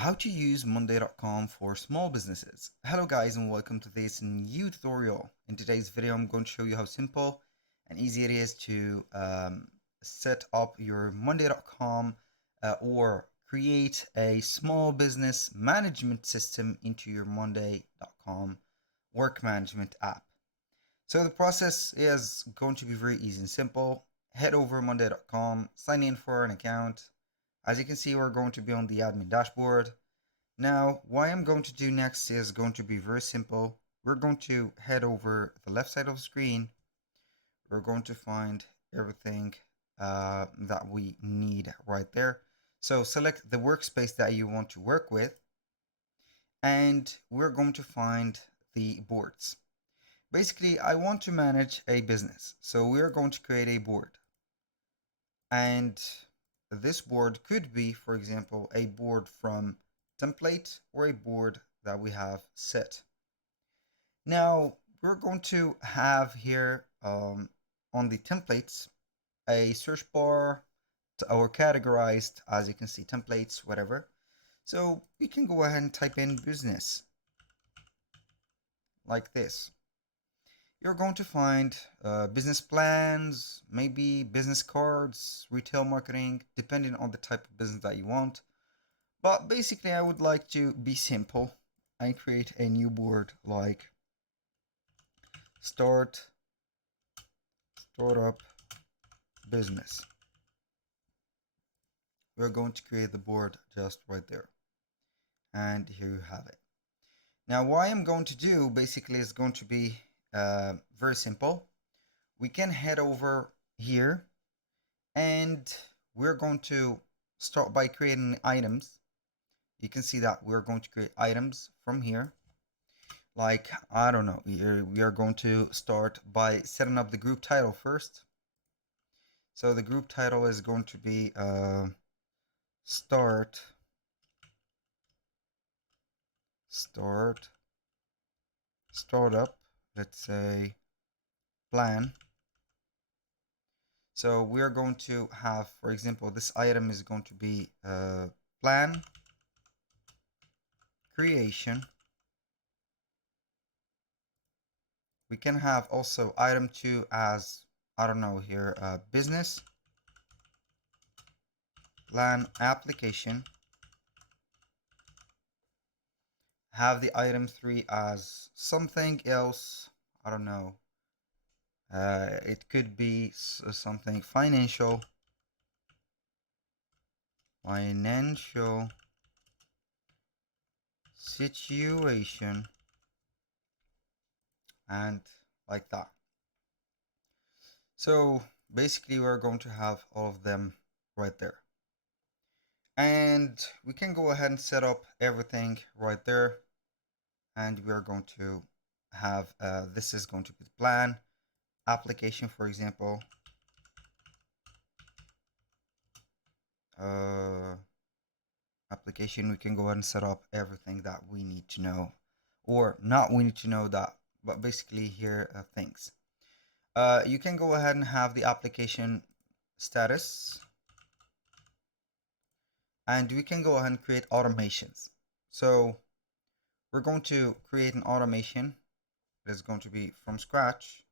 How to use Monday.com for small businesses. Hello guys and welcome to this new tutorial. In today's video I'm going to show you how simple and easy it is to set up your Monday.com or create a small business management system into your Monday.com work management app. So the process is going to be very easy and simple. Head over Monday.com, sign in for an account. As you can see, we're going to be on the admin dashboard. Now, what I'm going to do next is going to be very simple. We're going to head over the left side of the screen. We're going to find everything that we need right there. So select the workspace that you want to work with, and we're going to find the boards. Basically, I want to manage a business, so we're going to create a board. And this board could be, for example, a board from template or a board that we have set. Now we're going to have here on the templates a search bar or categorized, as you can see, templates, whatever. So we can go ahead and type in business like this. You're going to find business plans, maybe business cards, retail marketing, depending on the type of business that you want. But basically, I would like to be simple and create a new board like startup business. We're going to create the board just right there. And here you have it. Now, what I'm going to do basically is going to be very simple. We can head over here and we're going to start by creating items. You can see that we're going to create items from here. Like, I don't know, we are going to start by setting up the group title first. So the group title is going to be startup, let's say plan. So we are going to have, for example, this item is going to be plan creation. We can have also item 2 as, I don't know here, business plan application. Have the item 3 as something else, I don't know. It could be something financial situation, and like that. So basically we're going to have all of them right there. And we can go ahead and set up everything right there. And we're going to have, this is going to be the plan application, for example. Application, we can go ahead and set up everything that we need to know, or not we need to know that, but basically here things. You can go ahead and have the application status, and we can go ahead and create automations. So we're going to create an automation that is going to be from scratch.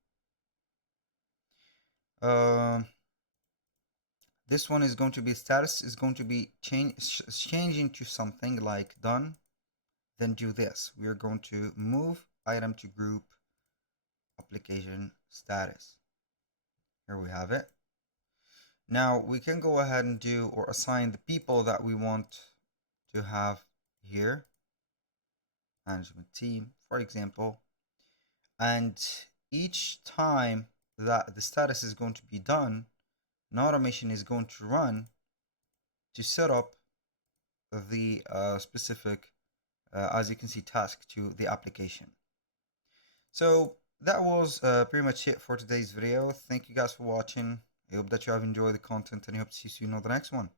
This one is going to be status is going to be changing to something like done. Then do this. We are going to move item to group application status. Here we have it. Now we can go ahead and do or assign the people that we want to have here. Management team, for example. And each time that the status is going to be done, an automation is going to run to set up the specific, as you can see, task to the application. So that was pretty much it for today's video. Thank you guys for watching. I hope that you have enjoyed the content, and I hope to see you soon on the next one.